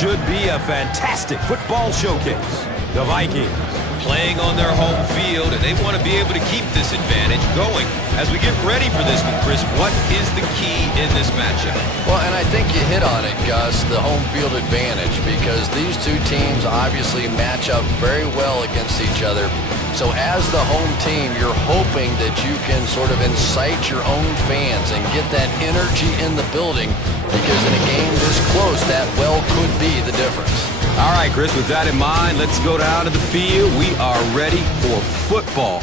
should be a fantastic football showcase. The Vikings playing on their home field, and they want to be able to keep this advantage going. As we get ready for this one, Chris, what is the key in this matchup? Well, and I think you hit on it, Gus, the home field advantage, because these two teams obviously match up very well against each other. So as the home team, you're hoping that you can sort of incite your own fans and get that energy in the building, because in a game this close, that well could be the difference. All right, Chris, with that in mind, let's go down to the field. We are ready for football.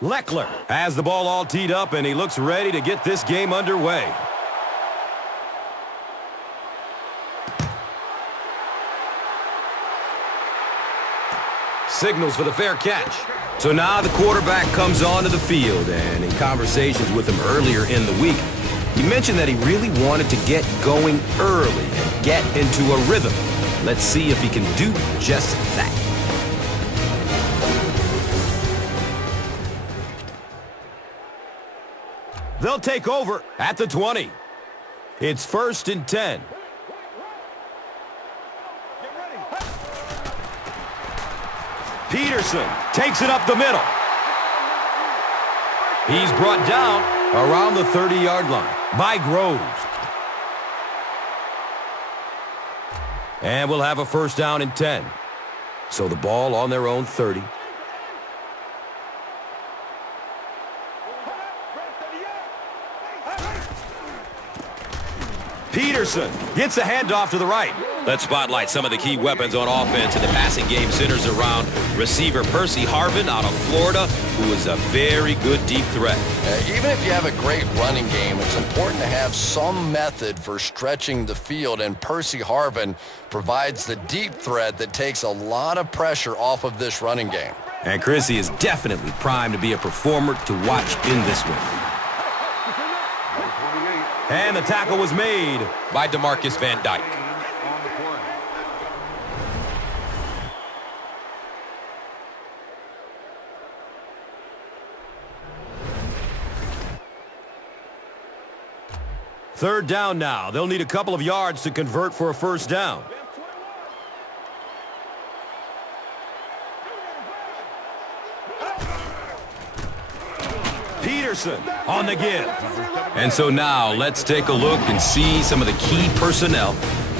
Leckler has the ball all teed up, and he looks ready to get this game underway. Signals for the fair catch. So now the quarterback comes onto the field, and in conversations with him earlier in the week, he mentioned that he really wanted to get going early and get into a rhythm. Let's see if he can do just that. They'll take over at the 20. It's 1st and 10. Peterson takes it up the middle. He's brought down around the 30-yard line by Groves. And we'll have a 1st down and 10. So the ball on their own 30. Peterson gets the handoff to the right. Let's spotlight some of the key weapons on offense, and the passing game centers around receiver Percy Harvin out of Florida, who is a very good deep threat. Even if you have a great running game, it's important to have some method for stretching the field, and Percy Harvin provides the deep threat that takes a lot of pressure off of this running game. And Chrissy is definitely primed to be a performer to watch in this one. And the tackle was made by DeMarcus Van Dyke. Third down now. They'll need a couple of yards to convert for a 1st down. Peterson on the give. And so now let's take a look and see some of the key personnel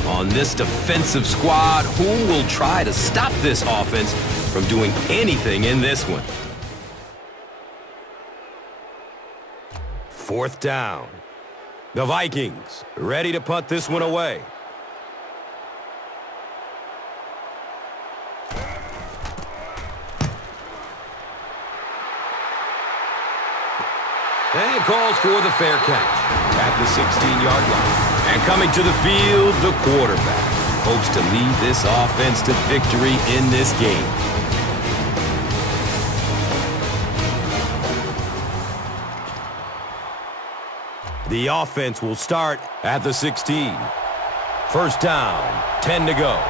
on this defensive squad who will try to stop this offense from doing anything in this one. 4th down. The Vikings ready to punt this one away. And it calls for the fair catch at the 16-yard line. And coming to the field, the quarterback hopes to lead this offense to victory in this game. The offense will start at the 16. 1st down, 10 to go.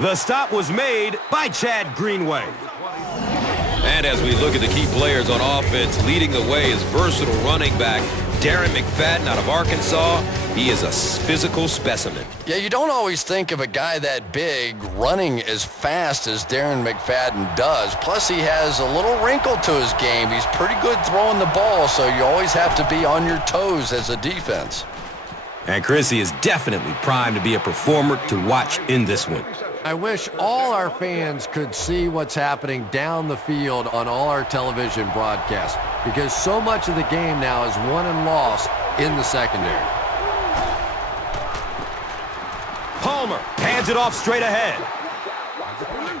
The stop was made by Chad Greenway. And as we look at the key players on offense, leading the way is versatile running back Darren McFadden out of Arkansas. He is a physical specimen. Yeah, you don't always think of a guy that big running as fast as Darren McFadden does. Plus, he has a little wrinkle to his game. He's pretty good throwing the ball, so you always have to be on your toes as a defense. And Chrissy is definitely primed to be a performer to watch in this one. I wish all our fans could see what's happening down the field on all our television broadcasts, because so much of the game now is won and lost in the secondary. Palmer hands it off straight ahead.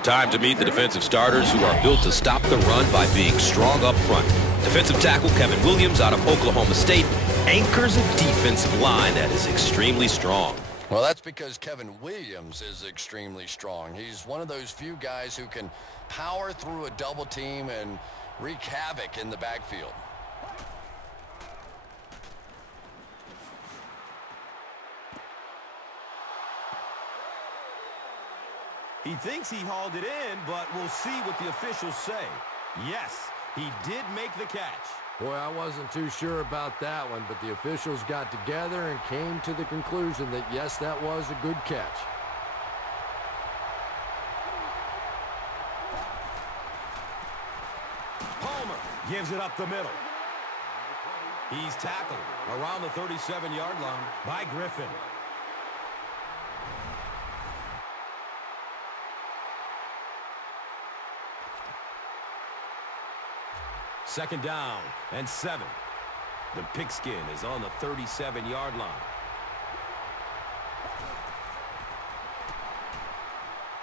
Time to meet the defensive starters who are built to stop the run by being strong up front. Defensive tackle Kevin Williams out of Oklahoma State anchors a defensive line that is extremely strong. Well, that's because Kevin Williams is extremely strong. He's one of those few guys who can power through a double team and wreak havoc in the backfield. He thinks he hauled it in, but we'll see what the officials say. Yes, he did make the catch. Boy, I wasn't too sure about that one, but the officials got together and came to the conclusion that, yes, that was a good catch. Palmer gives it up the middle. He's tackled around the 37-yard line by Griffin. Second down and 7. The pigskin is on the 37-yard line.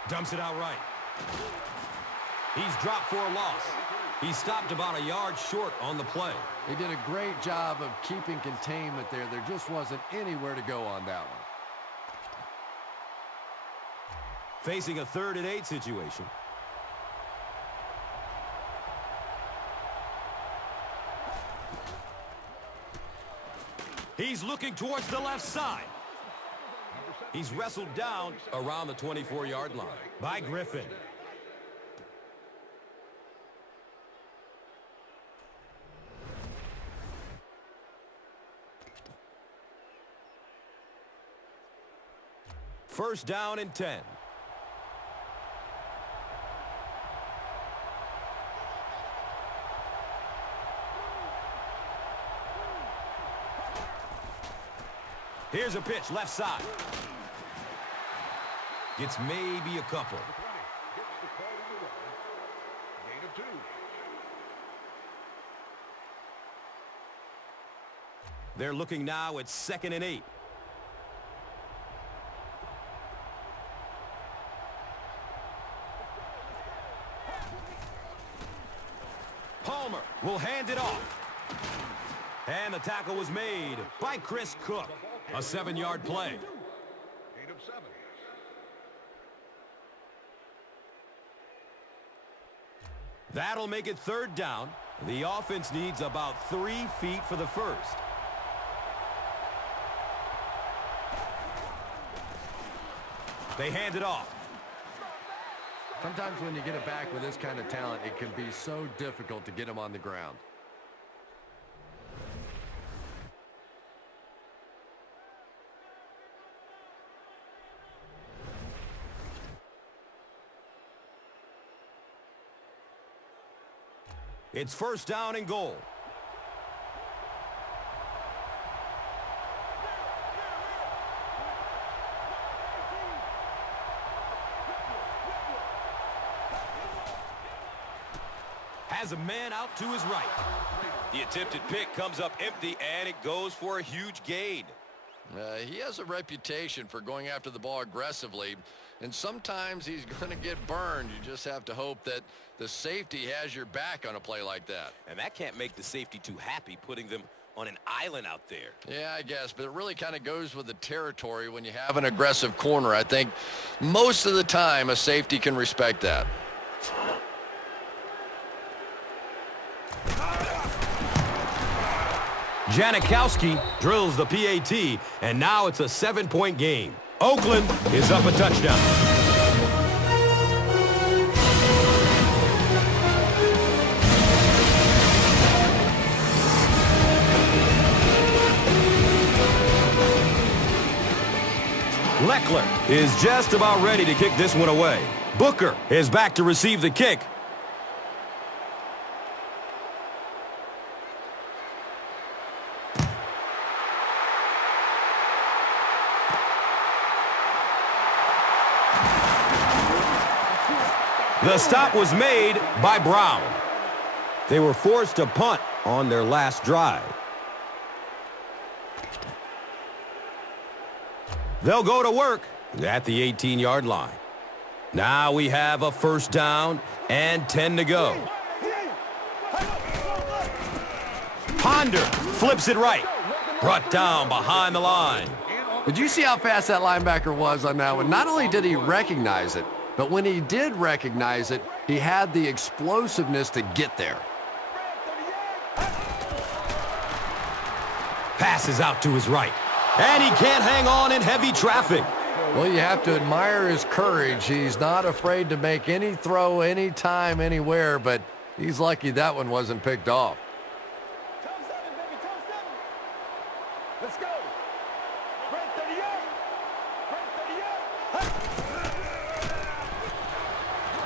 Dumps it out right. He's dropped for a loss. He stopped about a yard short on the play. He did a great job of keeping containment there. There just wasn't anywhere to go on that one. Facing a 3rd and 8 situation. He's looking towards the left side. He's wrestled down around the 24-yard line by Griffin. First down and 10. Here's a pitch, left side. Gets maybe a couple. They're looking now at 2nd and 8. Palmer will hand it off. And the tackle was made by Chris Cook. A 7-yard play. That'll make it 3rd down. The offense needs about 3 feet for the first. They hand it off. Sometimes when you get it back with this kind of talent, it can be so difficult to get him on the ground. It's first down and goal. Has a man out to his right. The attempted pick comes up empty, and it goes for a huge gain. He has a reputation for going after the ball aggressively, and sometimes he's going to get burned. You just have to hope that the safety has your back on a play like that. And that can't make the safety too happy, putting them on an island out there. Yeah, I guess, but it really kind of goes with the territory when you have an aggressive corner. I think most of the time a safety can respect that. Janikowski drills the PAT, and now it's a 7-point game. Oakland is up a touchdown. Leckler is just about ready to kick this one away. Booker is back to receive the kick. The stop was made by Brown. They were forced to punt on their last drive. They'll go to work at the 18-yard line. Now we have a first down and 10 to go. Ponder flips it right. Brought down behind the line. Did you see how fast that linebacker was on that one? Not only did he recognize it, but when he did recognize it, he had the explosiveness to get there. Passes out to his right. And he can't hang on in heavy traffic. Well, you have to admire his courage. He's not afraid to make any throw, anytime, anywhere, but he's lucky that one wasn't picked off. Let's go.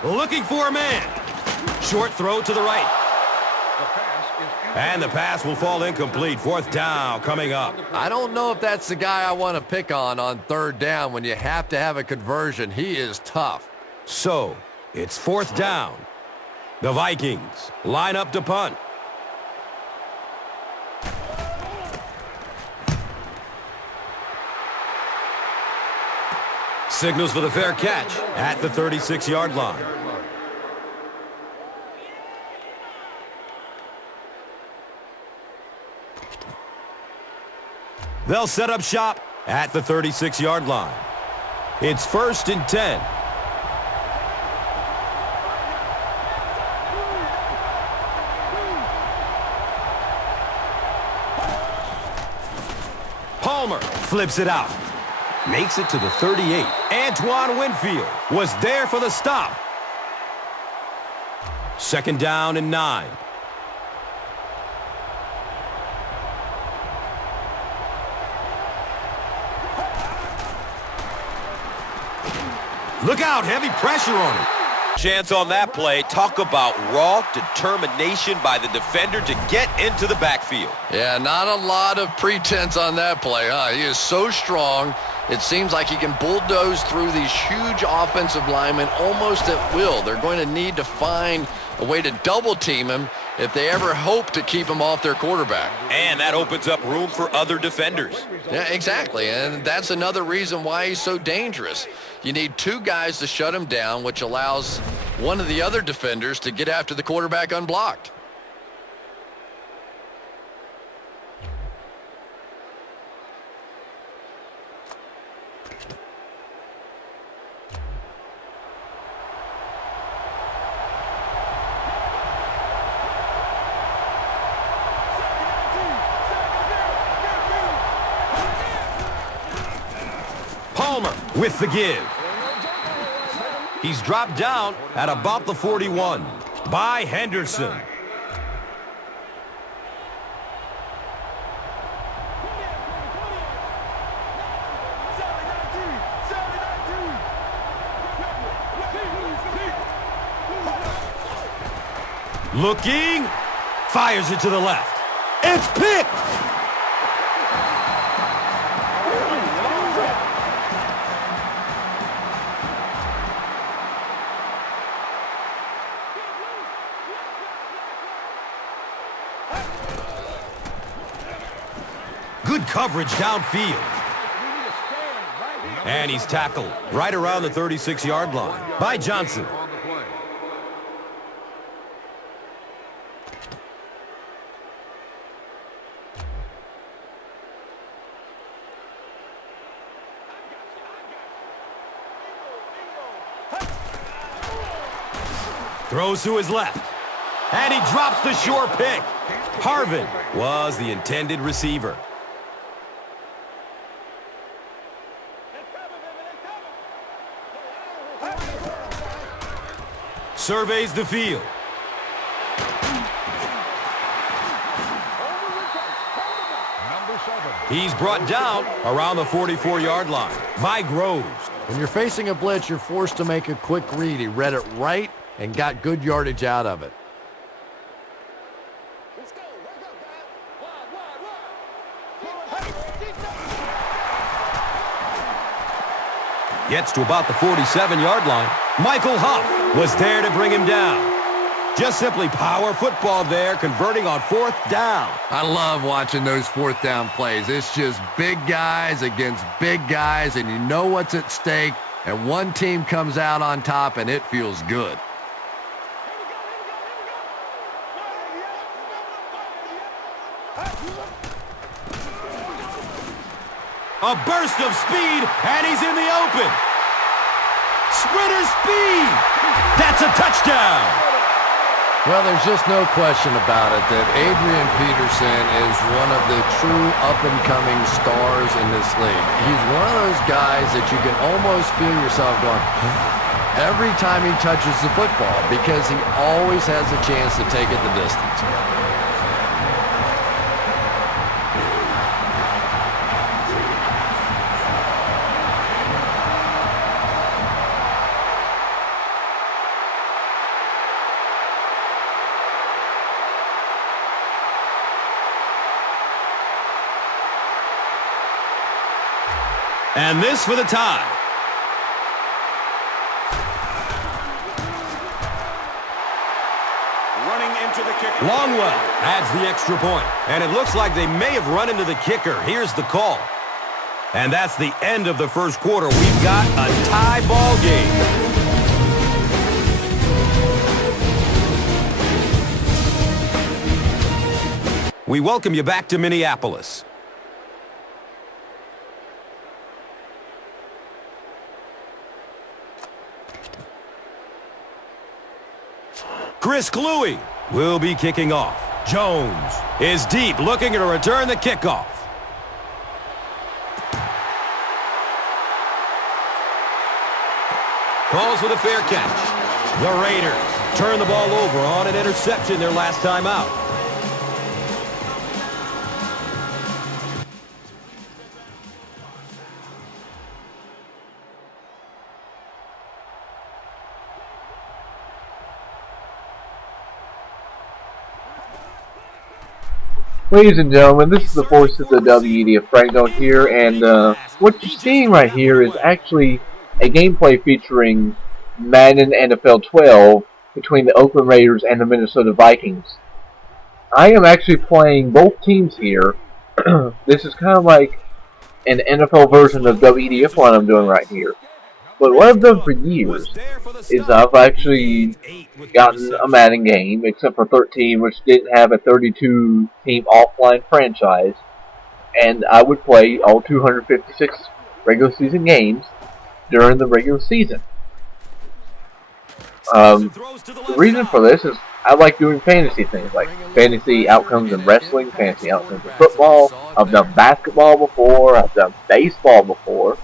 Looking for a man. Short throw to the right. And the pass will fall incomplete. Fourth down coming up. I don't know if that's the guy I want to pick on third down when you have to have a conversion. He is tough. So, it's fourth down. The Vikings line up to punt. Signals for the fair catch at the 36-yard line. They'll set up shop at the 36-yard line. It's 1st and 10. Palmer flips it out. Makes it to the 38. Antoine Winfield was there for the stop. 2nd down and 9. Look out, heavy pressure on him. Chance on that play. Talk about raw determination by the defender to get into the backfield. Yeah, not a lot of pretense on that play, huh? He is so strong. It seems like he can bulldoze through these huge offensive linemen almost at will. They're going to need to find a way to double team him if they ever hope to keep him off their quarterback. And that opens up room for other defenders. Yeah, exactly, and that's another reason why he's so dangerous. You need two guys to shut him down, which allows one of the other defenders to get after the quarterback unblocked. Palmer with the give. He's dropped down at about the 41 by Henderson. Looking, fires it to the left. It's picked! Good coverage downfield. And he's tackled right around the 36-yard line by Johnson. Throws to his left. And he drops the short pick. Harvin was the intended receiver. Surveys the field. He's brought down around the 44-yard line by Groves. When you're facing a blitz, you're forced to make a quick read. He read it right and got good yardage out of it. Gets to about the 47-yard line. Michael Huff was there to bring him down. Just simply power football there, converting on 4th down. I love watching those 4th down plays. It's just big guys against big guys, and you know what's at stake, and one team comes out on top, and it feels good. A burst of speed, and he's in the open. Sprinter speed. That's a touchdown. Well, there's just no question about it that Adrian Peterson is one of the true up-and-coming stars in this league. He's one of those guys that you can almost feel yourself going every time he touches the football because he always has a chance to take it the distance. And this for the tie. Running into the kicker. Longwell adds the extra point. And it looks like they may have run into the kicker. Here's the call. And that's the end of the first quarter. We've got a tie ball game. We welcome you back to Minneapolis. Chris Cluey will be kicking off. Jones is deep, looking to return the kickoff. Calls with a fair catch. The Raiders turn the ball over on an interception their last time out. Ladies and gentlemen, this is the voice of the WEDF Franco here, and what you're seeing right here is actually a gameplay featuring Madden NFL 12 between the Oakland Raiders and the Minnesota Vikings. I am actually playing both teams here. This is kind of like an NFL version of WEDF what I'm doing right here. But what I've done for years is I've actually gotten a Madden game, except for 13, which didn't have a 32-team offline franchise, and I would play all 256 regular season games during the regular season. The reason for this is I like doing fantasy things, like fantasy outcomes in wrestling, fantasy outcomes in football. I've done basketball before, I've done baseball before.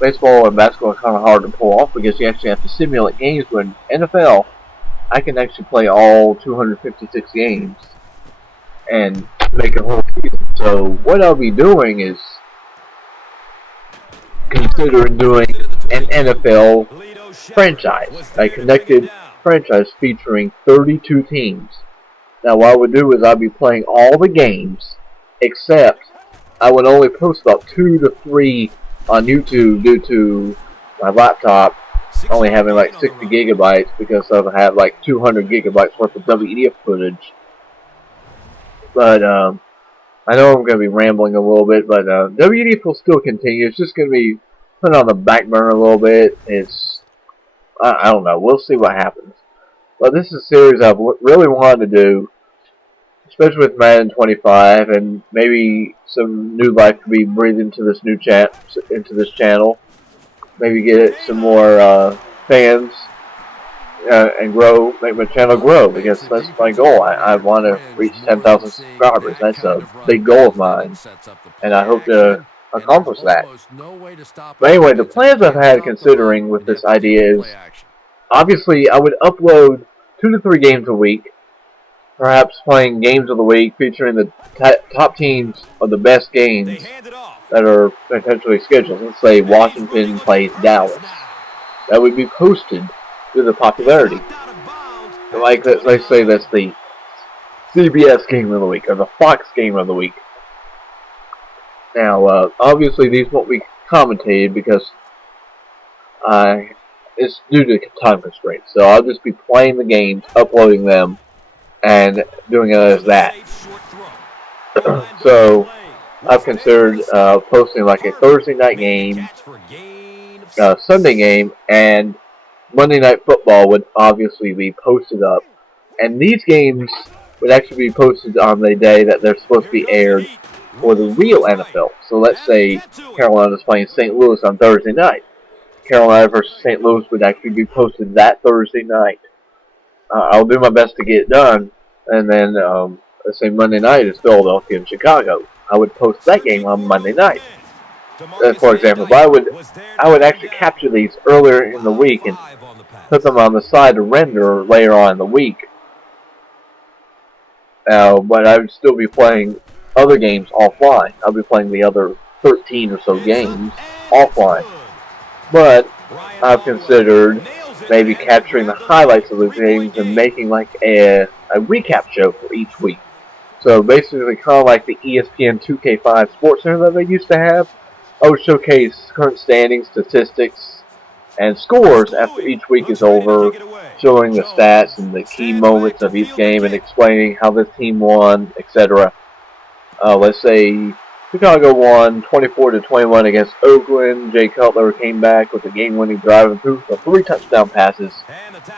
Baseball and basketball are kind of hard to pull off because you actually have to simulate games. But in NFL, I can actually play all 256 games and make a whole season. So what I'll be doing is considering doing an NFL franchise, a connected franchise featuring 32 teams. Now what I would do is I'd be playing all the games, except I would only post about 2 to 3 on YouTube due to my laptop only having like 60 gigabytes because I have like 200 gigabytes worth of WEDF footage. But I know I'm going to be rambling a little bit, but WEDF will still continue. It's just going to be put on the back burner a little bit. I don't know. We'll see what happens. But this is a series I've really wanted to do, especially with Madden 25, and maybe some new life could be breathed into this into this channel. Maybe get some more fans and make my channel grow, because that's my goal. I want to reach 10,000 subscribers. That's a big goal of mine, and I hope to accomplish that. But anyway, the plans I've had considering with this idea is, obviously, I would upload 2 to 3 games a week, perhaps playing games of the week featuring the top teams of the best games that are potentially scheduled. Let's say Washington plays Dallas. That would be posted to the popularity. Like, let's say that's the CBS game of the week or the Fox game of the week. Now, obviously these won't be commentated because it's due to time constraints. So I'll just be playing the games, uploading them, and doing it as that. So I've considered posting like a Thursday night game, Sunday game, and Monday Night Football would obviously be posted up. And these games would actually be posted on the day that they're supposed to be aired for the real NFL. So let's say Carolina's playing St. Louis on Thursday night. Carolina versus St. Louis would actually be posted that Thursday night. I'll do my best to get it done. And then, let's say Monday night is Philadelphia and Chicago. I would post that game on Monday night, for example. But I would actually capture these earlier in the week and put them on the side to render later on in the week. But I would still be playing other games offline. I'll be playing the other 13 or so games offline. But I've considered maybe capturing the highlights of the games and making like a recap show for each week. So basically kind of like the ESPN 2K5 Sports Center that they used to have. I would showcase current standings, statistics, and scores after each week is over, showing the stats and the key moments of each game and explaining how this team won, etc. Let's say Chicago won 24-21 against Oakland. Jay Cutler came back with a game-winning drive and threw for 3 touchdown passes,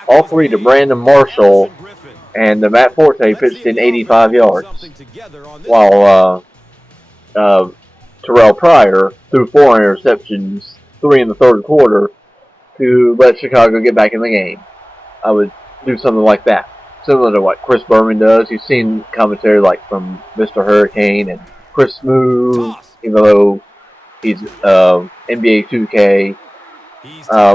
all 3 to Brandon Marshall, and Matt Forte pitched in 85 yards, while Terrell Pryor threw 4 interceptions, 3 in the third quarter, to let Chicago get back in the game. I would do something like that, similar to what Chris Berman does. You've seen commentary like from Mr. Hurricane and Chris Smooth, even though he's NBA 2K.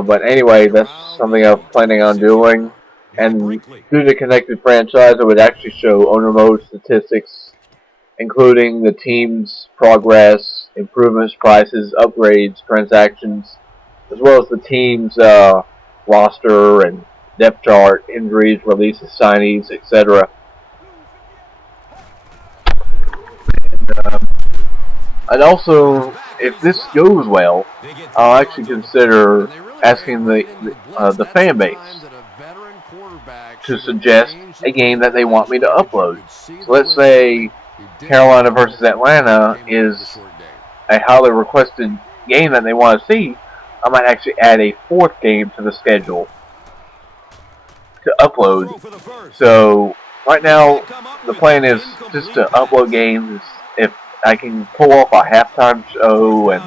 But anyway, that's something I'm planning on doing. And due to Connected Franchise, I would actually show owner mode statistics, including the team's progress, improvements, prices, upgrades, transactions, as well as the team's roster and depth chart, injuries, releases, signees, etc. I'd also, if this goes well, I'll actually consider asking the fan base to suggest a game that they want me to upload. So let's say Carolina versus Atlanta is a highly requested game that they want to see. I might actually add a 4th game to the schedule to upload. So right now the plan is just to upload games. If I can pull off a halftime show and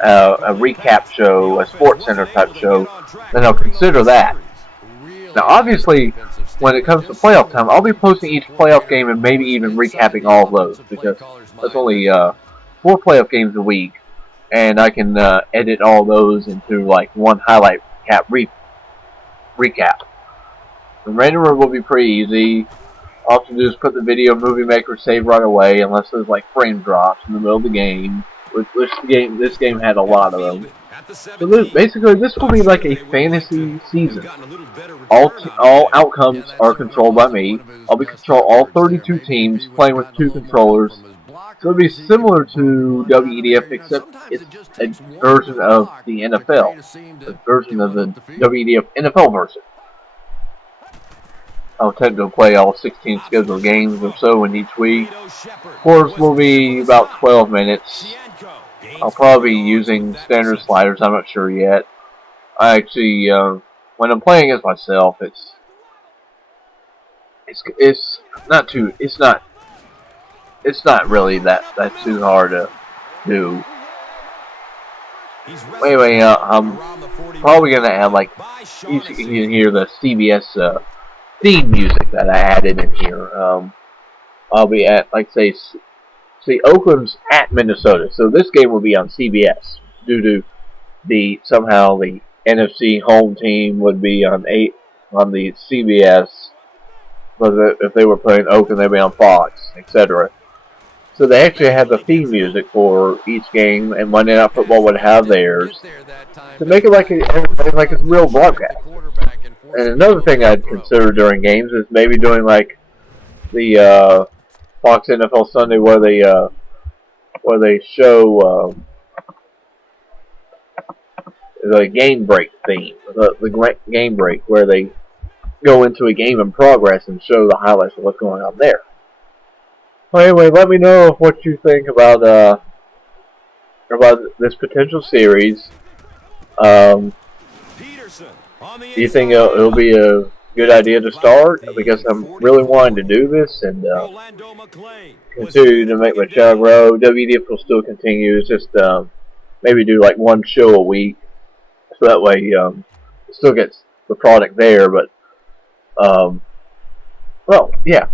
a recap show, a Sports Center type show, then I'll consider that. Now obviously when it comes to playoff time, I'll be posting each playoff game and maybe even recapping all of those, because there's only 4 playoff games a week, and I can edit all those into like one highlight recap. The rendering will be pretty easy. All I have to do is put the video movie maker save right away, unless there's like frame drops in the middle of the game. This game had a lot of them. So basically, this will be like a fantasy season. All outcomes are controlled by me. I'll be control all 32 teams playing with 2 controllers. So it'll be similar to WEDF, except it's a version of the NFL, a version of the WEDF NFL version. I'll attempt to play all 16 scheduled games or so in each week. Course will be about 12 minutes. I'll probably be using standard sliders. I'm not sure yet. I actually, when I'm playing as myself, it's not really that too hard to do. Anyway, I'm probably gonna add like you can hear the CBS theme music that I added in here. I'll be at like say Oakland's at Minnesota, so this game will be on CBS due to somehow the NFC home team would be on the CBS, but if they were playing Oakland, they'd be on Fox, etc. So they actually have the theme music for each game, and Monday Night Football would have theirs to make it like a real broadcast. And another thing I'd consider during games is maybe doing like the Fox NFL Sunday where they show the game break theme, the game break where they go into a game in progress and show the highlights of what's going on there. Well, anyway, let me know what you think about this potential series. Do you think it'll be a good idea to start? Because I'm really wanting to do this and continue to make my channel grow. WDF will still continue. It's just maybe do like one show a week, so that way it still gets the product there. But Well, yeah.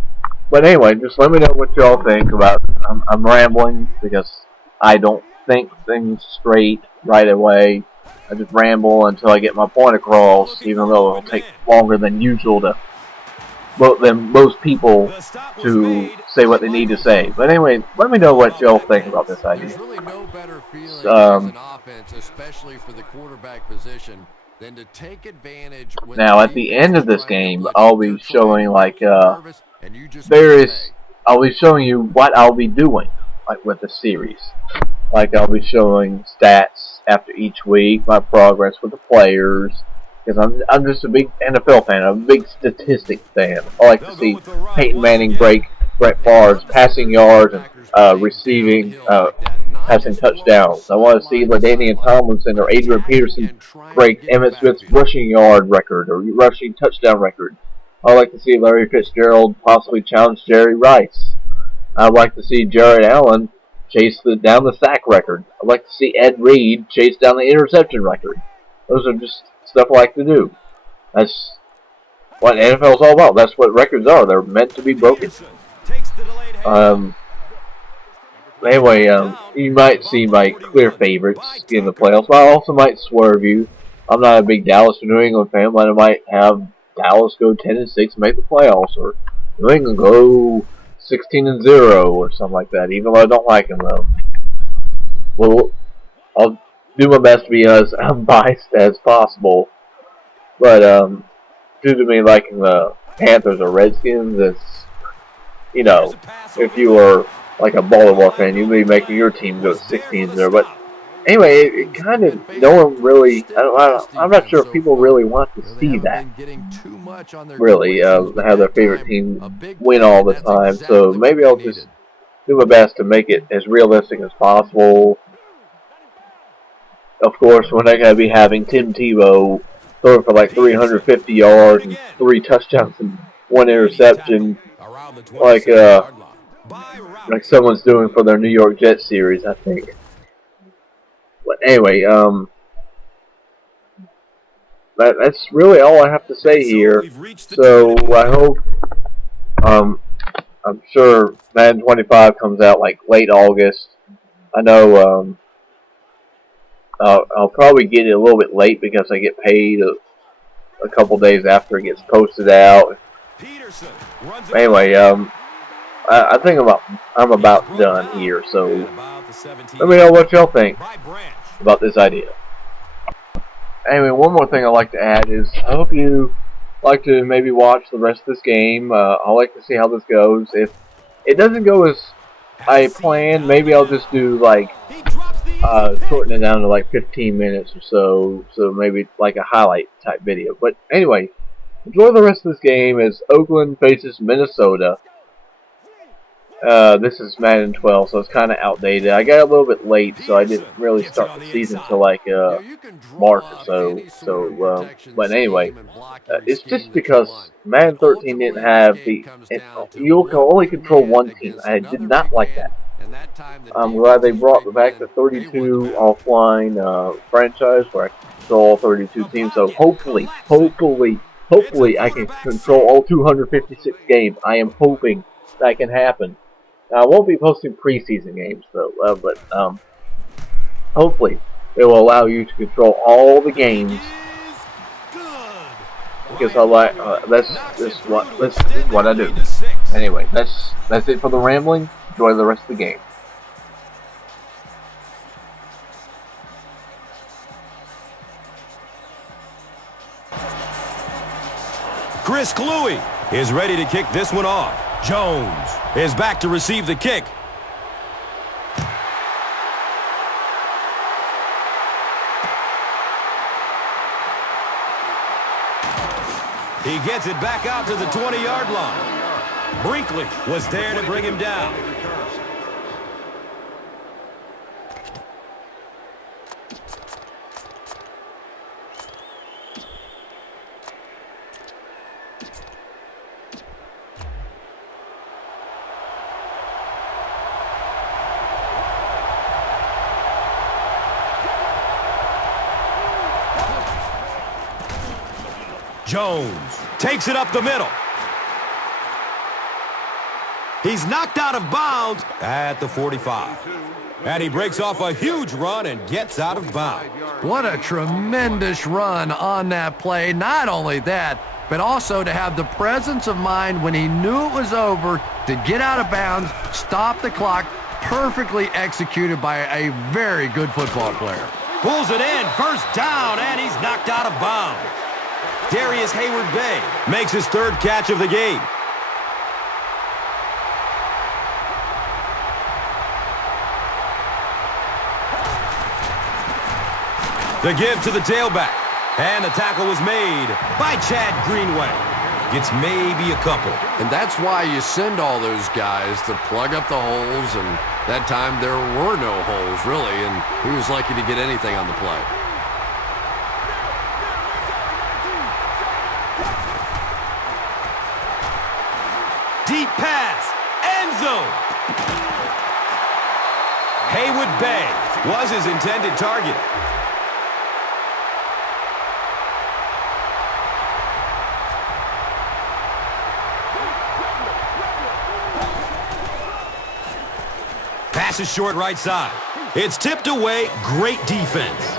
But anyway, just let me know what y'all think about. I'm rambling because I don't think things straight right away. I just ramble until I get my point across, even though it'll take longer than usual than most people to say what they need to say. But anyway, let me know what y'all think about this idea. There's really no better feeling as an offense, especially for the quarterback position, than to take advantage when now at the end of this game, I'll be showing like I'll be showing you what I'll be doing like with the series. Like I'll be showing stats after each week, my progress with the players. Because I'm just a big NFL fan. I'm a big statistic fan. I like to see Peyton Manning break Brett Favre's passing yards and receiving passing touchdowns. I want to see LaDainian Tomlinson or Adrian Peterson break Emmitt Smith's rushing yard record or rushing touchdown record. I'd like to see Larry Fitzgerald possibly challenge Jerry Rice. I'd like to see Jared Allen chase down the sack record. I'd like to see Ed Reed chase down the interception record. Those are just stuff I like to do. That's what NFL is all about. That's what records are. They're meant to be broken. Anyway, you might see my clear favorites in the playoffs, but I also might swerve you. I'm not a big Dallas or New England fan, but I might have Dallas go 10-6 and make the playoffs, or New England go 16-0 or something like that. Even though I don't like them, though. Well, I'll do my best to be as unbiased as possible, but due to me liking the Panthers or Redskins, it's, you know, if you were like a Baltimore fan, you'd be making your team go 16-0. But anyway, it kind of, no one really, I'm not sure if people really want to see that, really, have their favorite team win all the time. So maybe I'll just do my best to make it as realistic as possible. Of course, we're not going to be having Tim Tebow throwing for like 350 yards and 3 touchdowns and 1 interception, like someone's doing for their New York Jets series, I think. But anyway, that's really all I have to say here. So I hope, I'm sure Madden 25 comes out like late August. I know, I'll probably get it a little bit late because I get paid a couple days after it gets posted out. Anyway, I think I'm about done here, so let me know what y'all think about this idea. Anyway, one more thing I'd like to add is I hope you like to maybe watch the rest of this game. I like to see how this goes. If it doesn't go as I planned, maybe I'll just do like shorten it down to like 15 minutes or so maybe like a highlight type video. But anyway, enjoy the rest of this game as Oakland faces Minnesota. This is Madden 12, so it's kind of outdated. I got a little bit late, so I didn't really start the season till like March or so. But anyway, it's just because Madden 13 didn't have you can only control one team. I did not like that. I'm glad they brought back the 32 offline franchise where I can control all 32 teams. So hopefully I can control all 256 games. I am hoping that can happen. Now, I won't be posting preseason games though, but hopefully it will allow you to control all the games. Because I like that's what I do. Anyway, that's it for the rambling. Enjoy the rest of the game. Chris Cluey is ready to kick this one off. Jones is back to receive the kick. He gets it back out to the 20-yard line. Brinkley was there to bring him down. Jones Takes it up the middle. He's knocked out of bounds at the 45. And he breaks off a huge run and gets out of bounds. What a tremendous run on that play. Not only that, but also to have the presence of mind when he knew it was over to get out of bounds, stop the clock, perfectly executed by a very good football player. Pulls it in, first down, and he's knocked out of bounds. Darius Hayward-Bay makes his third catch of the game. The give to the tailback. And the tackle was made by Chad Greenway. Gets maybe a couple. And that's why you send all those guys to plug up the holes, and that time there were no holes, really, and he was lucky to get anything on the play. Deep pass, end zone. Haywood-Bay was his intended target. Pass is short right side. It's tipped away. Great defense.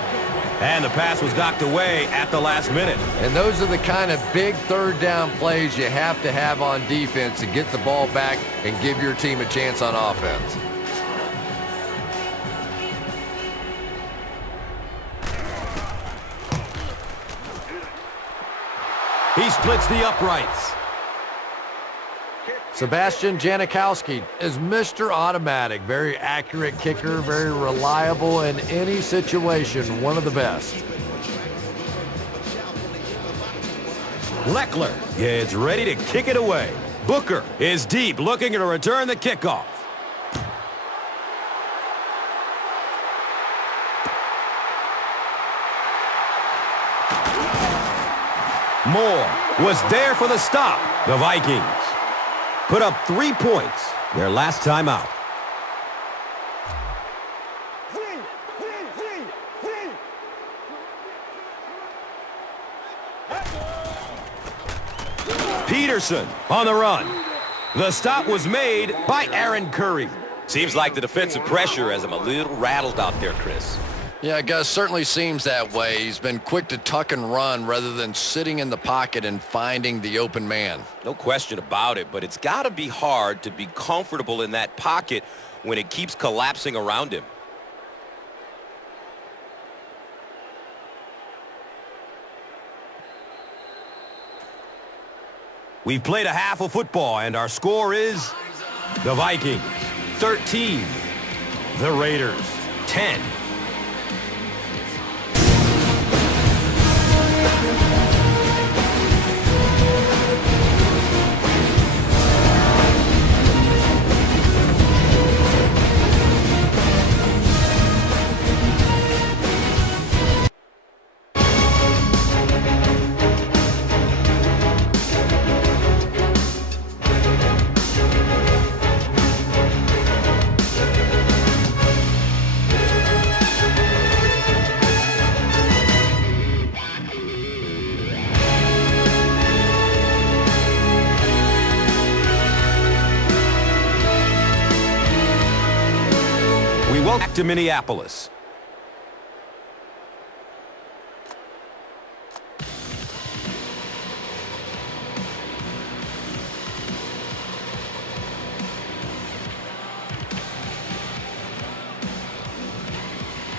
And the pass was knocked away at the last minute. And those are the kind of big third down plays you have to have on defense to get the ball back and give your team a chance on offense. He splits the uprights. Sebastian Janikowski is Mr. Automatic. Very accurate kicker, very reliable in any situation, one of the best. Leckler is ready to kick it away. Booker is deep, looking to return the kickoff. Moore was there for the stop. The Vikings put up 3 points their last time out. Peterson on the run. The stop was made by Aaron Curry. Seems like the defensive pressure has him a little rattled out there, Chris. Yeah, Gus, certainly seems that way. He's been quick to tuck and run rather than sitting in the pocket and finding the open man. No question about it, but it's got to be hard to be comfortable in that pocket when it keeps collapsing around him. We've played a half of football, and our score is the Vikings 13, the Raiders 10. Back to Minneapolis.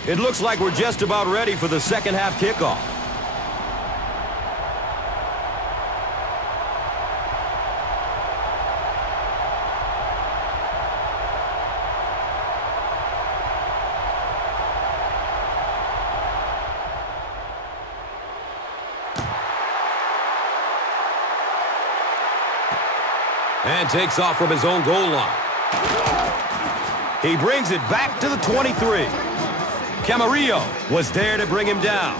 It looks like we're just about ready for the second half kickoff. And takes off from his own goal line. He brings it back to the 23. Camarillo was there to bring him down.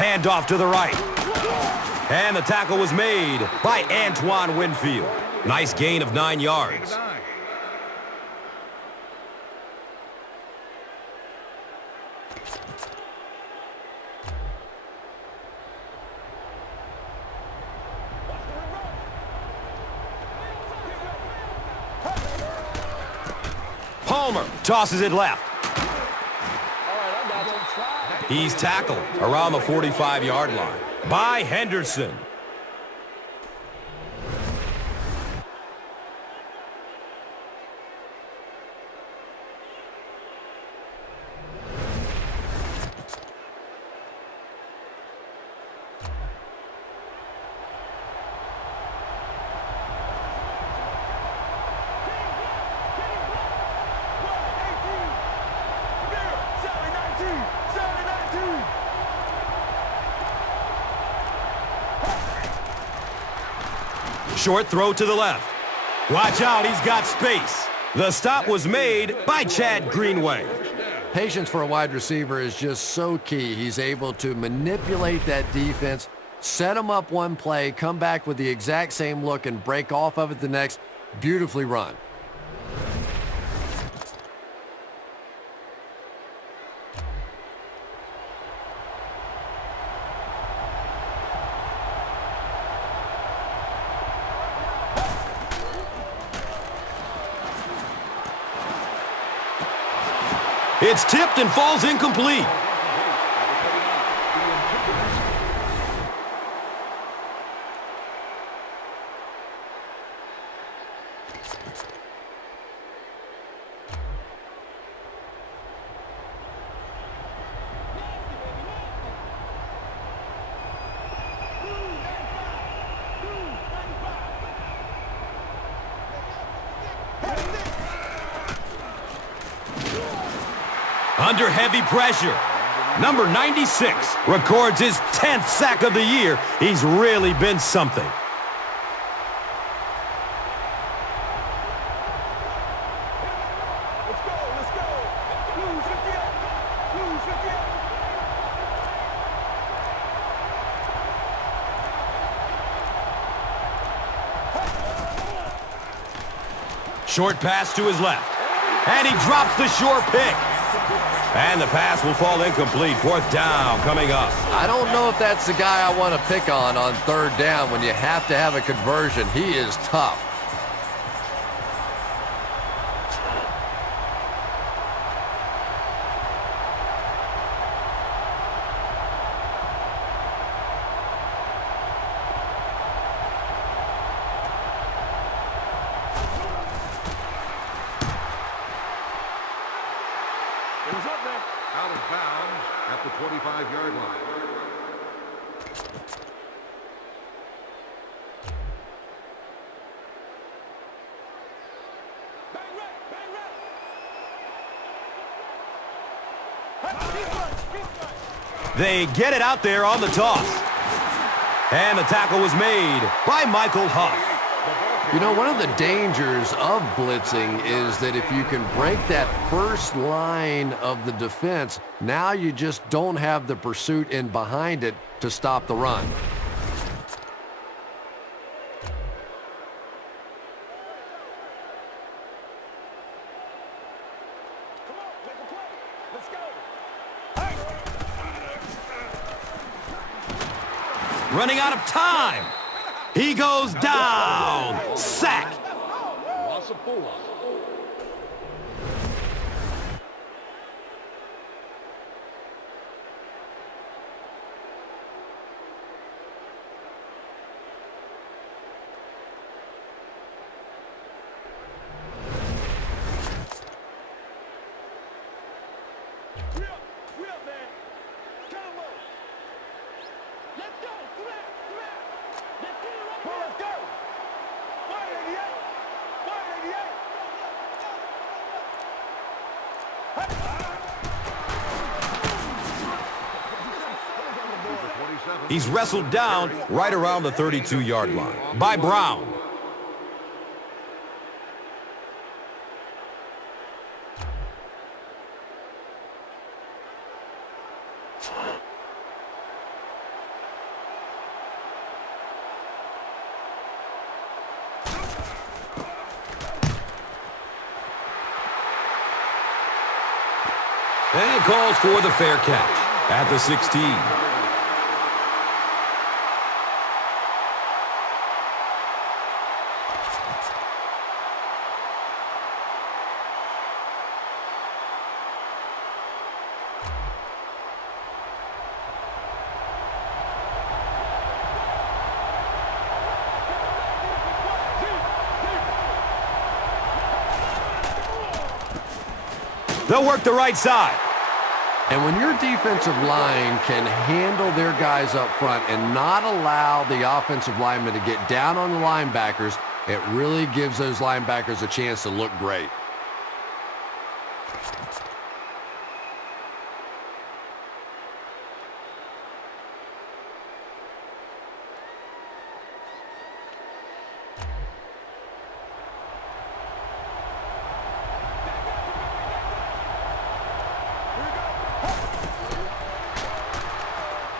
Hand off to the right. And the tackle was made by Antoine Winfield. Nice gain of 9 yards. Palmer tosses it left. He's tackled around the 45-yard line by Henderson. Short throw to the left. Watch out, he's got space. The stop was made by Chad Greenway. Patience for a wide receiver is just so key. He's able to manipulate that defense, set them up one play, come back with the exact same look, and break off of it the next. Beautifully run. It's tipped and falls incomplete. Under heavy pressure, number 96 records his 10th sack of the year. He's really been something. Let's go. Blue 58. Blue 58. Short pass to his left, and he drops the short pick. And the pass will fall incomplete. 4th down coming up. I don't know if that's the guy I want to pick on 3rd down when you have to have a conversion. He is tough. Out of bounds at the 25-yard line. They get it out there on the toss. And the tackle was made by Michael Huff. You know, one of the dangers of blitzing is that if you can break that first line of the defense, now you just don't have the pursuit in behind it to stop the run. Running out of time. He goes down. Sack. Loss of 4. He's wrestled down right around the 32-yard line by Brown. And calls for the fair catch at the 16. They'll work the right side. And when your defensive line can handle their guys up front and not allow the offensive linemen to get down on the linebackers, it really gives those linebackers a chance to look great.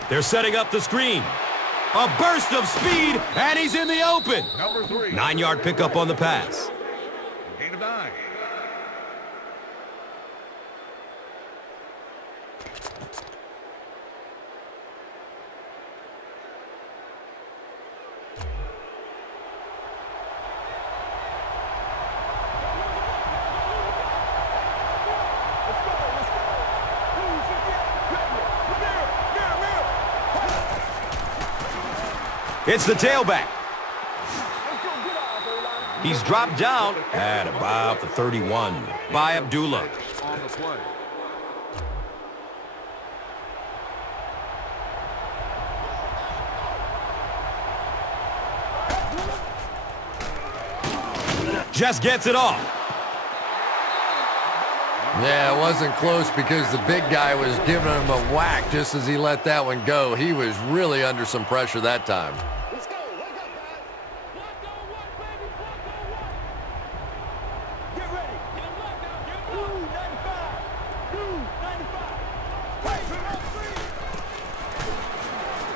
They're setting up the screen. A burst of speed, and he's in the open. Number 3. 9-yard pickup on the pass. Gain of 9. It's the tailback. He's dropped down at about the 31 by Abdullah. On the play. Just gets it off. Yeah, it wasn't close because the big guy was giving him a whack just as he let that one go. He was really under some pressure that time.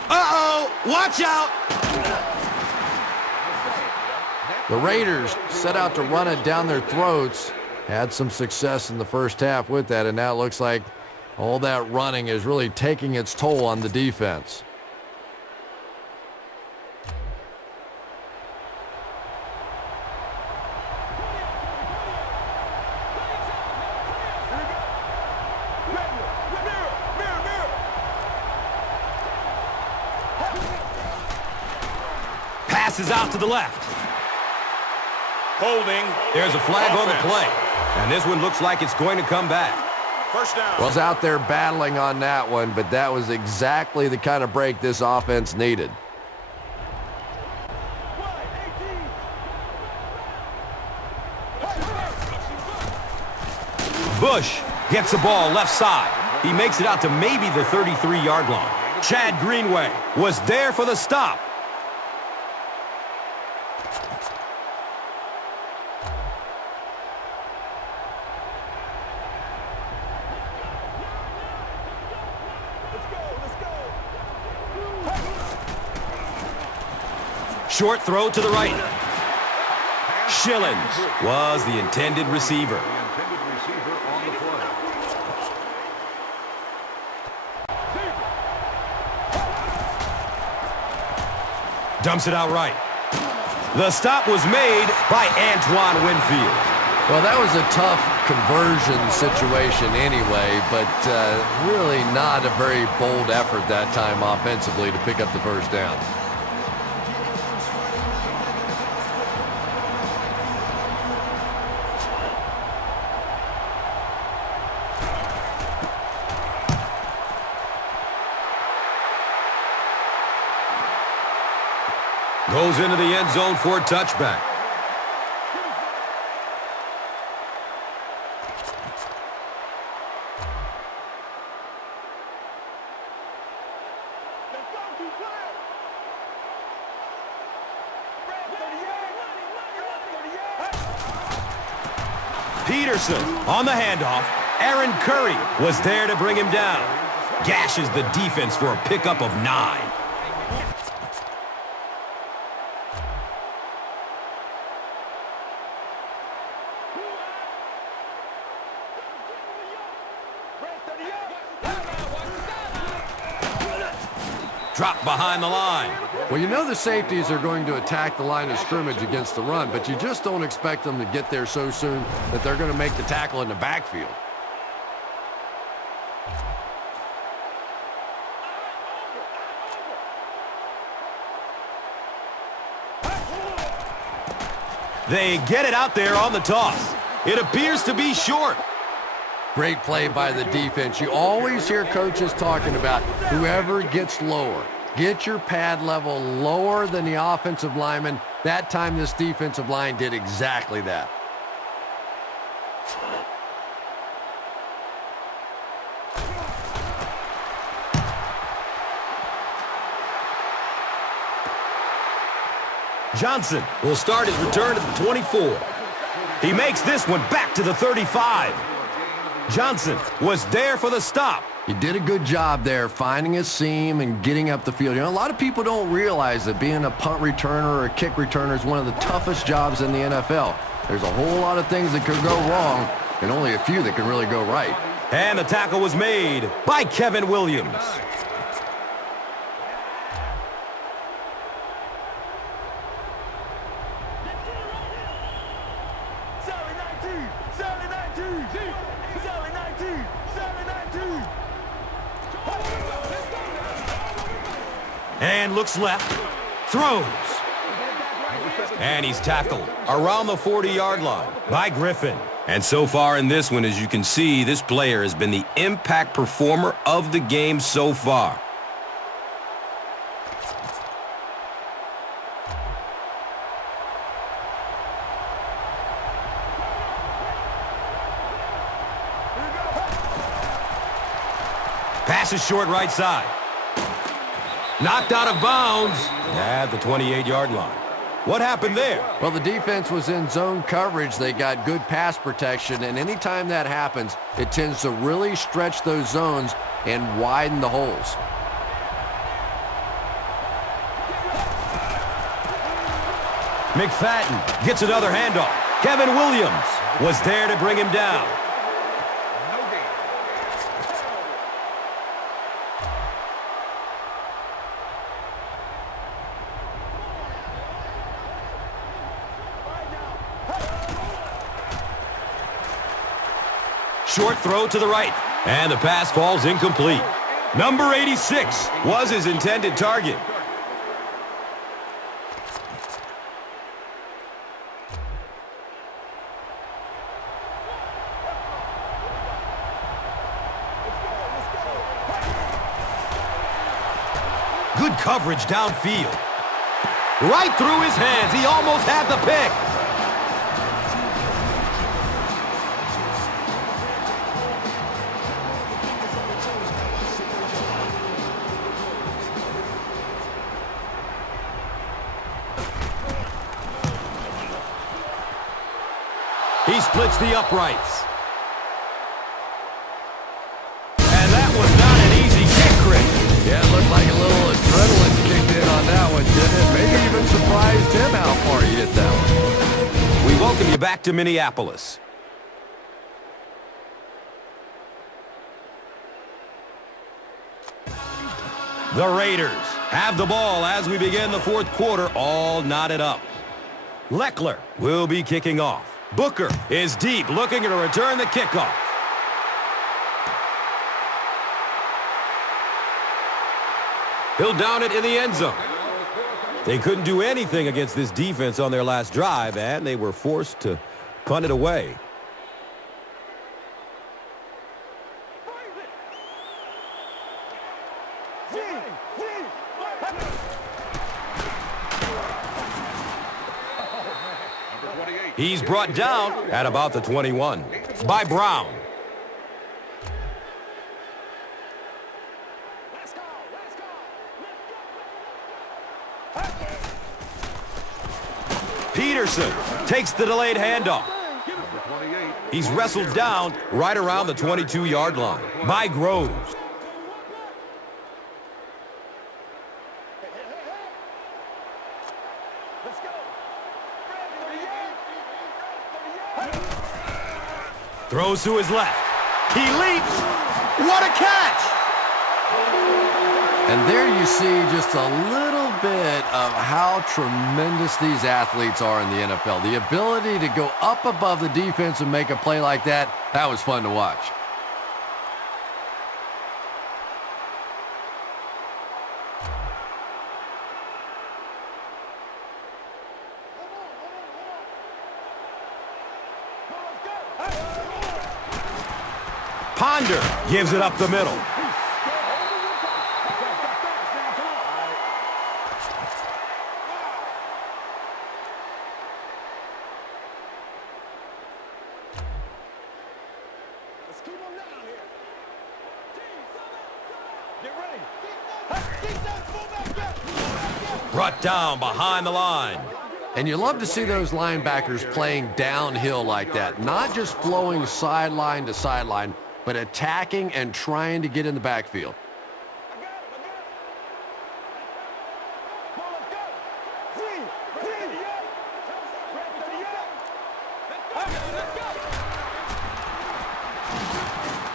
Uh-oh, watch out. The Raiders set out to run it down their throats. Had some success in the first half with that, and now it looks like all that running is really taking its toll on the defense. Passes out to the left. Holding. There's a flag on the play. And this one looks like it's going to come back. First down. Was out there battling on that one, but that was exactly the kind of break this offense needed. Bush gets the ball left side. He makes it out to maybe the 33-yard line. Chad Greenway was there for the stop. Short throw to the right. Schillens was the intended receiver. The intended receiver on the play. Dumps it out right. The stop was made by Antoine Winfield. Well, that was a tough conversion situation anyway, but really not a very bold effort that time offensively to pick up the first down. Goes into the end zone for a touchback. Peterson on the handoff. Aaron Curry was there to bring him down. Gashes the defense for a pickup of 9. Drop behind the line. Well, you know the safeties are going to attack the line of scrimmage against the run, but you just don't expect them to get there so soon that they're going to make the tackle in the backfield. They get it out there on the toss. It appears to be short. Great play by the defense. You always hear coaches talking about whoever gets lower. Get your pad level lower than the offensive lineman. That time this defensive line did exactly that. Johnson will start his return at the 24. He makes this one back to the 35. Johnson was there for the stop. He did a good job there finding a seam and getting up the field. You know, a lot of people don't realize that being a punt returner or a kick returner is one of the toughest jobs in the NFL. There's a whole lot of things that could go wrong and only a few that can really go right. And the tackle was made by Kevin Williams. And looks left, throws. And he's tackled around the 40-yard line by Griffin. And so far in this one, as you can see, this player has been the impact performer of the game so far. Pass is short right side. Knocked out of bounds at the 28-yard line. What happened there? Well, the defense was in zone coverage. They got good pass protection, and anytime that happens, it tends to really stretch those zones and widen the holes. McFadden gets another handoff. Kevin Williams was there to bring him down. Short throw to the right, and the pass falls incomplete. Number 86 was his intended target. Good coverage downfield. Right through his hands. He almost had the pick. He splits the uprights. And that was not an easy kick, Chris. Yeah, it looked like a little adrenaline kicked in on that one, didn't it? Maybe even surprised him how far he hit that one. We welcome you back to Minneapolis. The Raiders have the ball as we begin the fourth quarter, all knotted up. Leckler will be kicking off. Booker is deep, looking to return the kickoff. He'll down it in the end zone. They couldn't do anything against this defense on their last drive, and they were forced to punt it away. He's brought down at about the 21 by Brown. Peterson takes the delayed handoff. He's wrestled down right around the 22-yard line by Groves. Throws to his left. He leaps. What a catch! And there you see just a little bit of how tremendous these athletes are in the NFL. The ability to go up above the defense and make a play like that, that was fun to watch. Ponder gives it up the middle. Brought down behind the line. And you love to see those linebackers playing downhill like that, not just flowing sideline to sideline, but attacking and trying to get in the backfield.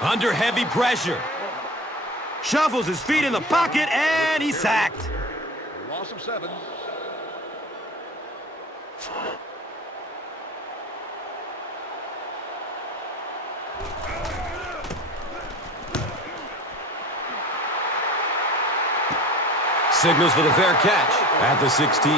Under heavy pressure. Shuffles his feet in the pocket, and he's sacked. Loss of 7. Signals for the fair catch at the 16.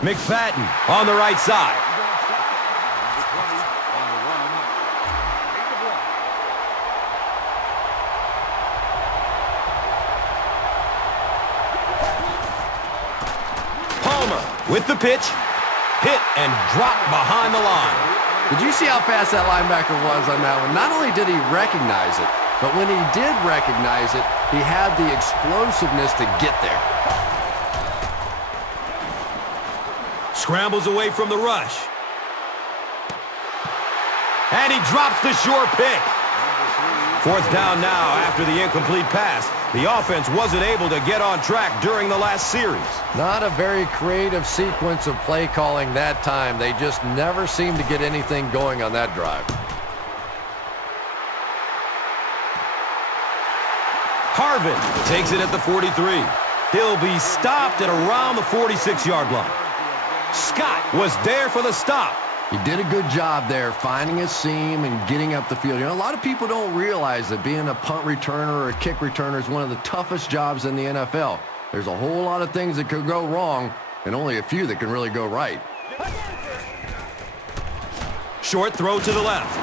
McFadden on the right side. With the pitch, hit and drop behind the line. Did you see how fast that linebacker was on that one? Not only did he recognize it, but when he did recognize it, he had the explosiveness to get there. Scrambles away from the rush. And he drops the short pick. 4th down now after the incomplete pass. The offense wasn't able to get on track during the last series. Not a very creative sequence of play calling that time. They just never seemed to get anything going on that drive. Harvin takes it at the 43. He'll be stopped at around the 46-yard line. Scott was there for the stop. He did a good job there finding a seam and getting up the field. You know, a lot of people don't realize that being a punt returner or a kick returner is one of the toughest jobs in the NFL. There's a whole lot of things that could go wrong and only a few that can really go right. Short throw to the left.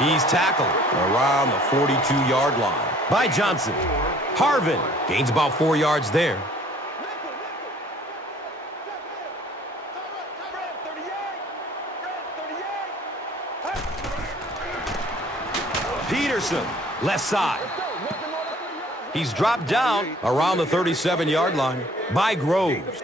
He's tackled around the 42-yard line by Johnson. Harvin gains about 4 yards there. Peterson, left side. He's dropped down around the 37-yard line by Groves.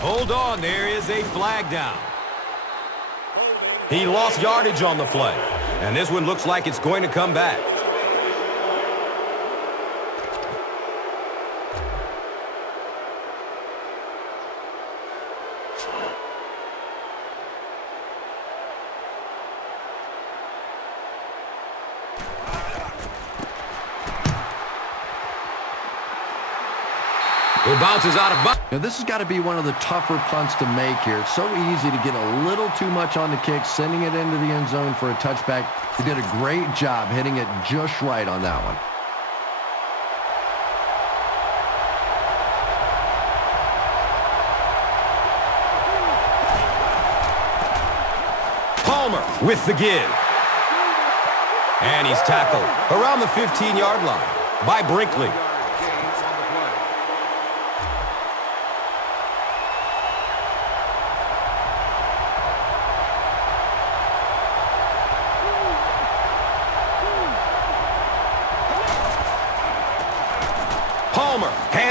Hold on, there is a flag down. He lost yardage on the play, and this one looks like it's going to come back. It bounces out of bounds. Now, this has got to be one of the tougher punts to make here. It's so easy to get a little too much on the kick, sending it into the end zone for a touchback. He did a great job hitting it just right on that one. Palmer with the give. And he's tackled around the 15-yard line by Brinkley.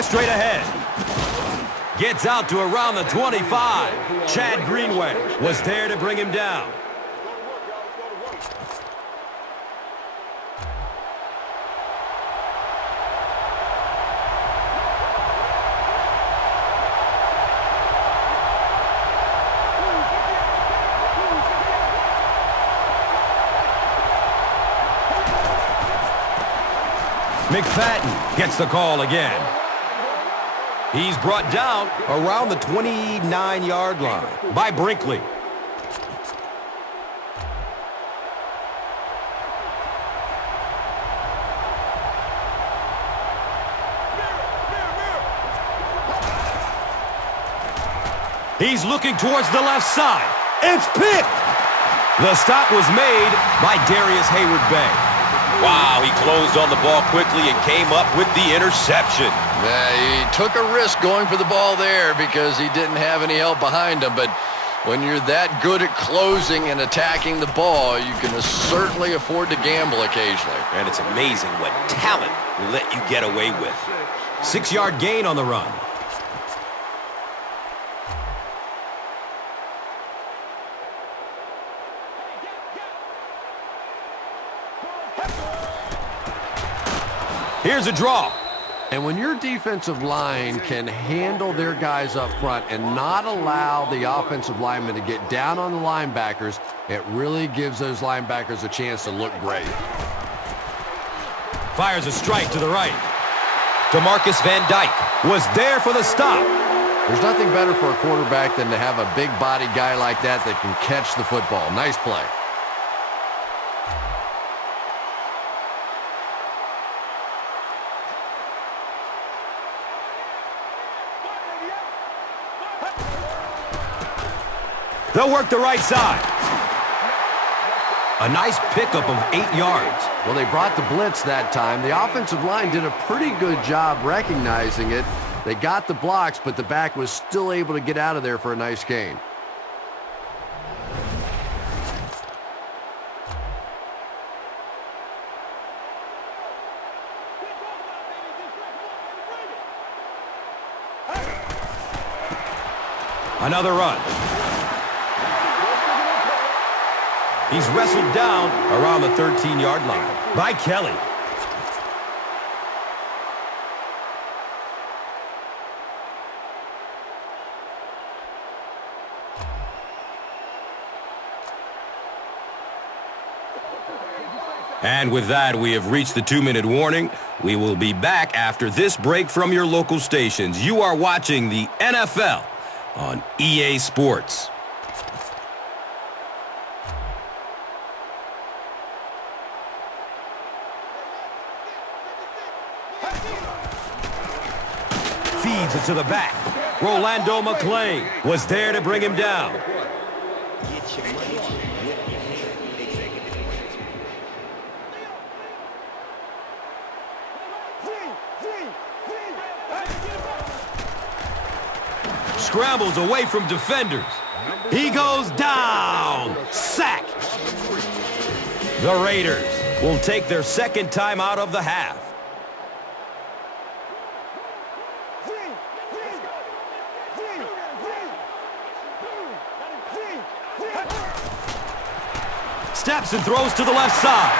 flying straight ahead. Gets out to around the 25. Chad Greenway was there to bring him down. McFadden gets the call again. He's brought down around the 29-yard line by Brinkley. He's looking towards the left side. It's picked! The stop was made by Darius Hayward-Bay. Wow, he closed on the ball quickly and came up with the interception. Yeah, he took a risk going for the ball there because he didn't have any help behind him. But when you're that good at closing and attacking the ball, you can certainly afford to gamble occasionally. And it's amazing what talent will let you get away with. 6-yard gain on the run. Here's a draw. And when your defensive line can handle their guys up front and not allow the offensive linemen to get down on the linebackers, it really gives those linebackers a chance to look great. Fires a strike to the right. DeMarcus Van Dyke Was there for the stop. There's nothing better for a quarterback than to have a big body guy like that can catch the football. Nice play. They'll work the right side. A nice pickup of 8 yards. Well, they brought the blitz that time. The offensive line did a pretty good job recognizing it. They got the blocks, but the back was still able to get out of there for a nice gain. Another run. He's wrestled down around the 13-yard line by Kelly. And with that, we have reached the 2-minute warning. We will be back after this break from your local stations. You are watching the NFL on EA Sports. Feeds it to the back. Rolando McClain was there to bring him down. Scrambles away from defenders. He goes down. Sack. The Raiders will take their second time out of the half. Steps and throws to the left side.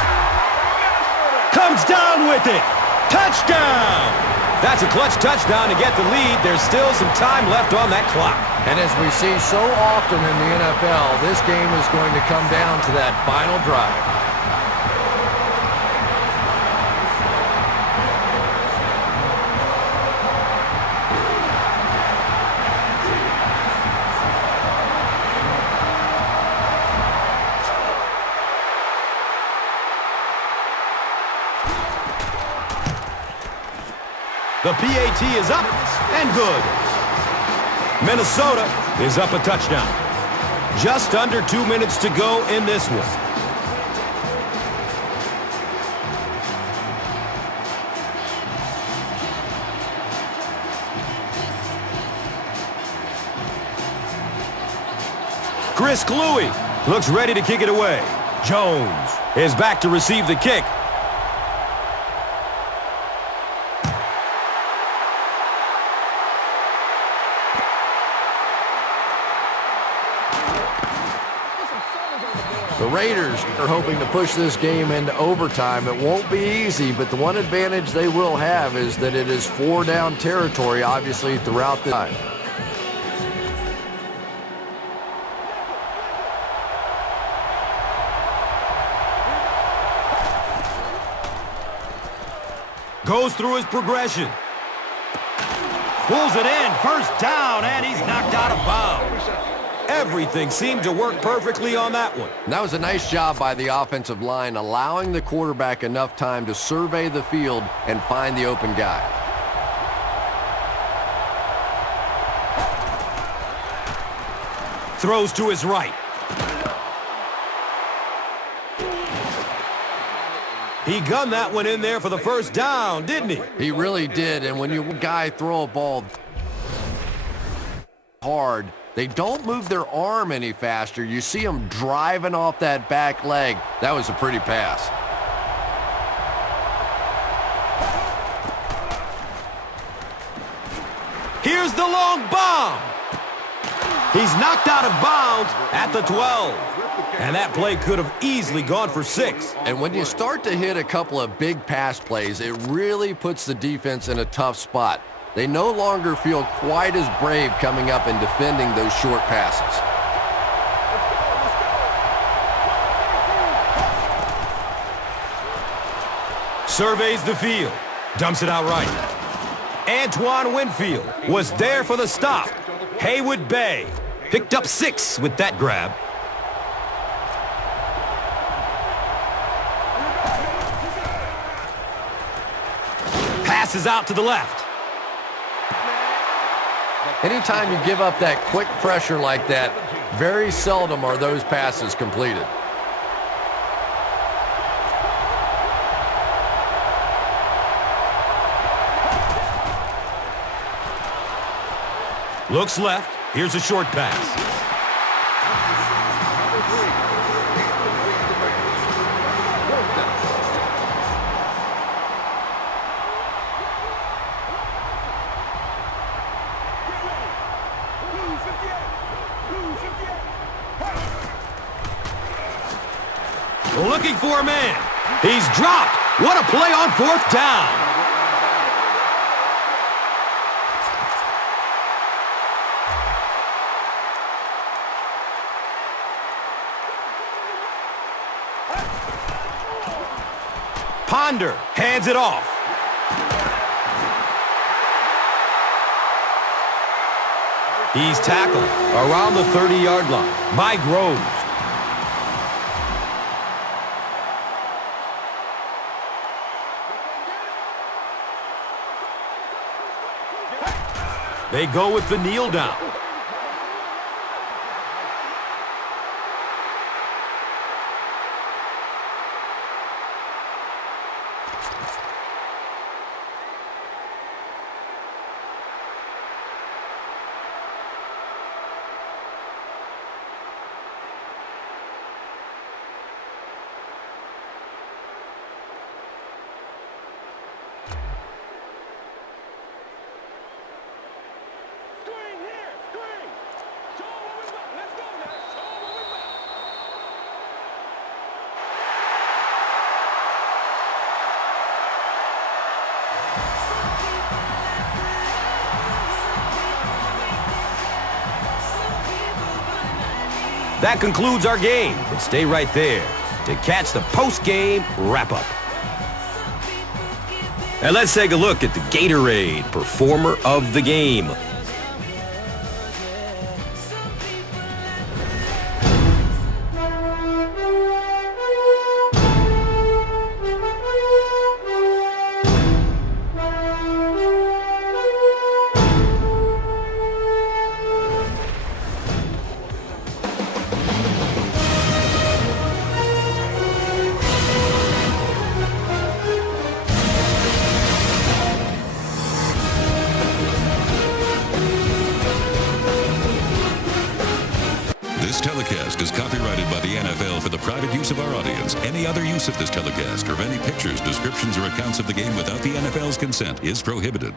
Comes down with it. Touchdown! That's a clutch touchdown to get the lead. There's still some time left on that clock. And as we see so often in the NFL, this game is going to come down to that final drive. The PAT is up and good. Minnesota is up a touchdown. Just under 2 minutes to go in this one. Chris Cluey looks ready to kick it away. Jones is back to receive the kick. Raiders are hoping to push this game into overtime. It won't be easy, but the one advantage they will have is that it is 4-down territory, obviously, throughout the time. Goes through his progression. Pulls it in. First down, and he's knocked out of bounds. Everything seemed to work perfectly on that one. And that was a nice job by the offensive line, allowing the quarterback enough time to survey the field and find the open guy. Throws to his right. He gunned that one in there for the first down, didn't he? He really did, and when you guy throw a ball hard, they don't move their arm any faster. You see them driving off that back leg. That was a pretty pass. Here's the long bomb. He's knocked out of bounds at the 12. And that play could have easily gone for 6. And when you start to hit a couple of big pass plays, it really puts the defense in a tough spot. They no longer feel quite as brave coming up and defending those short passes. Surveys the field. Dumps it out right. Antoine Winfield was there for the stop. Haywood Bay picked up 6 with that grab. Passes out to the left. Anytime you give up that quick pressure like that, very seldom are those passes completed. Looks left. Here's a short pass. Looking for a man. He's dropped. What a play on 4th down. Ponder hands it off. He's tackled around the 30-yard line by Groves. They go with the kneel down. That concludes our game, but stay right there to catch the post-game wrap-up. And let's take a look at the Gatorade Performer of the Game. This telecast is copyrighted by the NFL for the private use of our audience. Any other use of this telecast or of any pictures, descriptions, or accounts of the game without the NFL's consent is prohibited.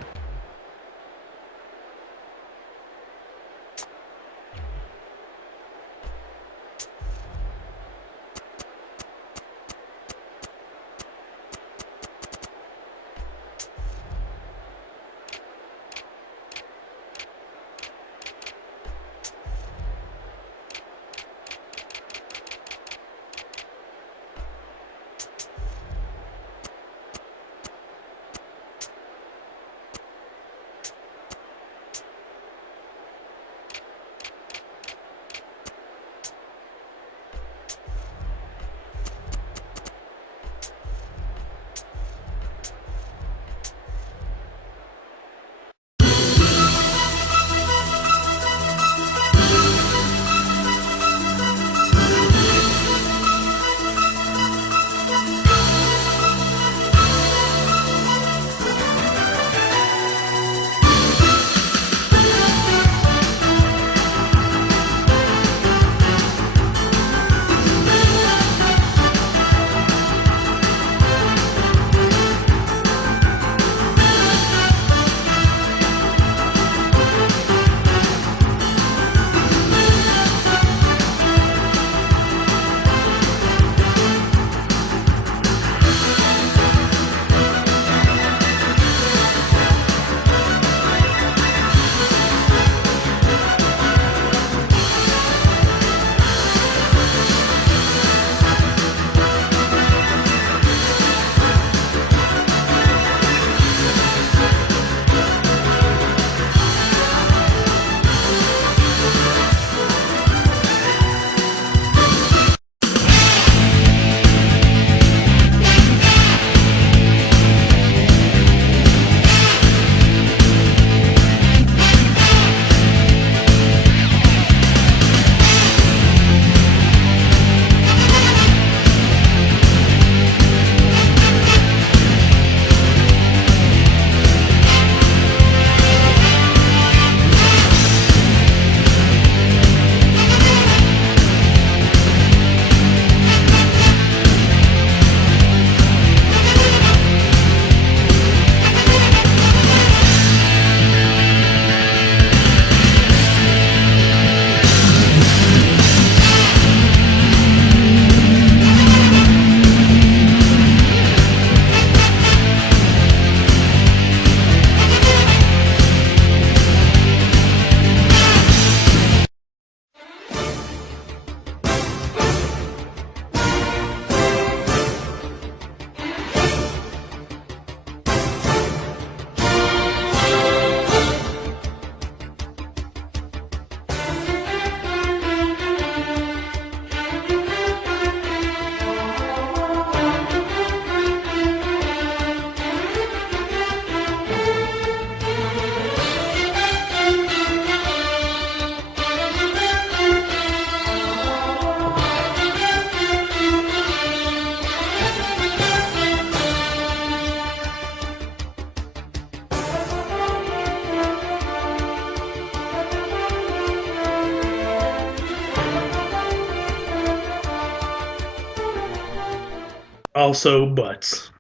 Also butts.